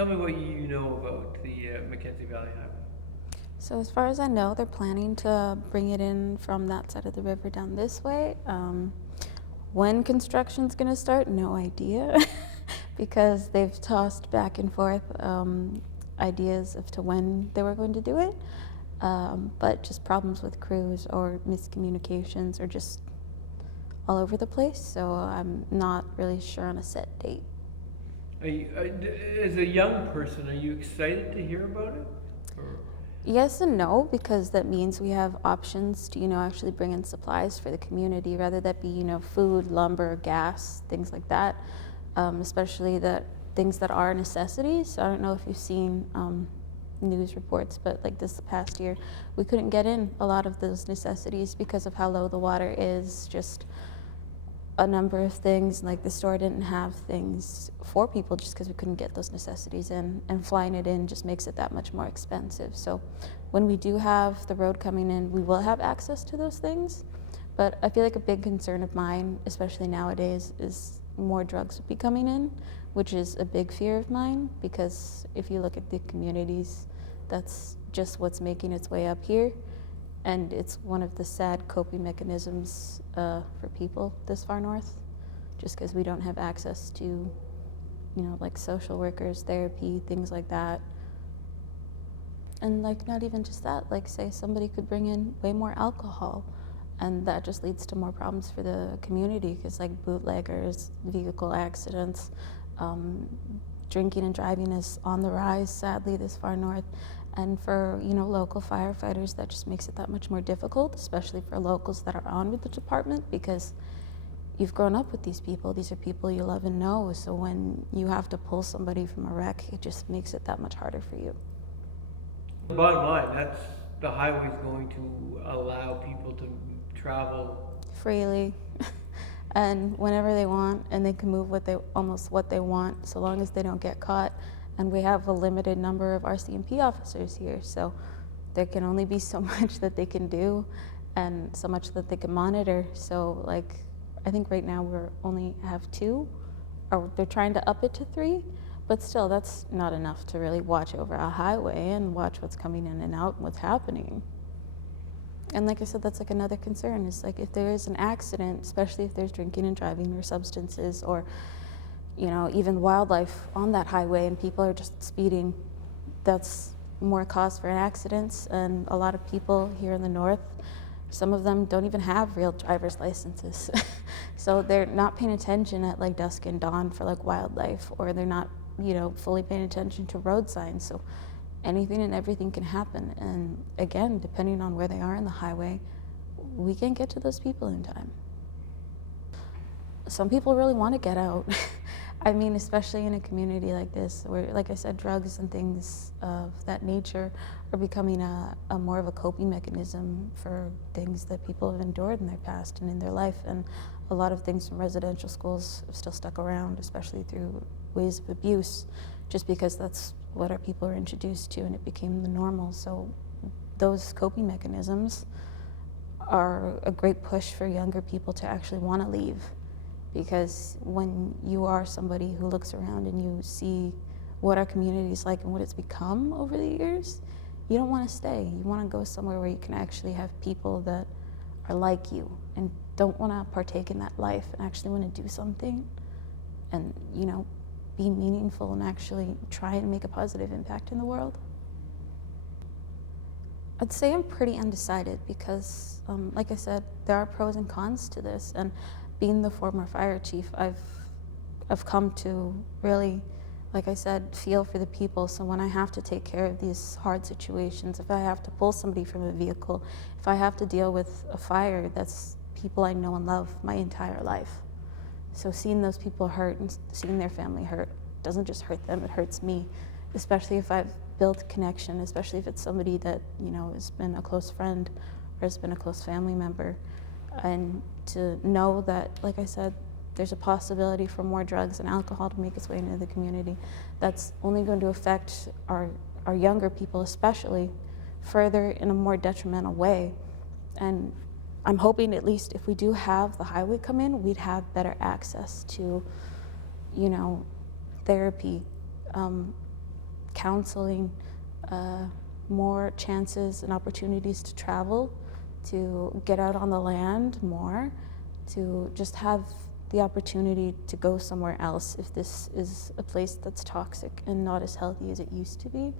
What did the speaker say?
Tell me what you know about the Mackenzie Valley Highway. So as far as I know, they're planning to bring it in from that side of the river down this way. When construction's going to start, no idea, because they've tossed back and forth ideas as to when they were going to do it, but just problems with crews or miscommunications or just all over the place. So I'm not really sure on a set date. As a young person, are you excited to hear about it? Or? Yes and no, because that means we have options to, actually bring in supplies for the community, rather that be, food, lumber, gas, things like that, especially that things that are necessities. So I don't know if you've seen news reports, but like this past year, we couldn't get in a lot of those necessities because of how low the water is, just a number of things. Like the store didn't have things for people just because we couldn't get those necessities in, and flying it in just makes it that much more expensive. So when we do have the road coming in, we will have access to those things. But I feel like a big concern of mine, especially nowadays, is more drugs would be coming in, which is a big fear of mine, because if you look at the communities, that's just what's making its way up here. And it's one of the sad coping mechanisms for people this far north, just because we don't have access to, like social workers, therapy, things like that. And like not even just that, like say somebody could bring in way more alcohol, and that just leads to more problems for the community, because like bootleggers, vehicle accidents, drinking and driving is on the rise, sadly, this far north. And for, local firefighters, that just makes it that much more difficult, especially for locals that are on with the department, because you've grown up with these people. These are people you love and know. So when you have to pull somebody from a wreck, it just makes it that much harder for you. The bottom line, the highway's going to allow people to travel freely and whenever they want, and they can move almost what they want, so long as they don't get caught. And we have a limited number of RCMP officers here, so there can only be so much that they can do and so much that they can monitor. So like, I think right now we're only have 2, or they're trying to up it to 3, but still that's not enough to really watch over a highway and watch what's coming in and out and what's happening. And like I said, that's like another concern, is like if there is an accident, especially if there's drinking and driving or substances, or even wildlife on that highway and people are just speeding, that's more cause for accidents. And a lot of people here in the north, some of them don't even have real driver's licenses. So they're not paying attention at like dusk and dawn for like wildlife, or they're not, fully paying attention to road signs. So anything and everything can happen. And again, depending on where they are in the highway, we can't get to those people in time. Some people really want to get out. I mean, especially in a community like this, where, like I said, drugs and things of that nature are becoming a more of a coping mechanism for things that people have endured in their past and in their life. And a lot of things from residential schools have still stuck around, especially through ways of abuse, just because that's what our people are introduced to, and it became the normal. So those coping mechanisms are a great push for younger people to actually want to leave. Because when you are somebody who looks around and you see what our community is like and what it's become over the years, you don't want to stay. You want to go somewhere where you can actually have people that are like you and don't want to partake in that life and actually want to do something and, be meaningful and actually try and make a positive impact in the world. I'd say I'm pretty undecided because, like I said, there are pros and cons to this. And being the former fire chief, I've come to really, like I said, feel for the people. So when I have to take care of these hard situations, if I have to pull somebody from a vehicle, if I have to deal with a fire, that's people I know and love my entire life. So seeing those people hurt and seeing their family hurt doesn't just hurt them, it hurts me, especially if I've built connection, especially if it's somebody that, has been a close friend or has been a close family member. And to know that, like I said, there's a possibility for more drugs and alcohol to make its way into the community, that's only going to affect our younger people especially further in a more detrimental way. And I'm hoping at least if we do have the highway come in, we'd have better access to, therapy, counseling, more chances and opportunities to travel, to get out on the land more, to just have the opportunity to go somewhere else if this is a place that's toxic and not as healthy as it used to be.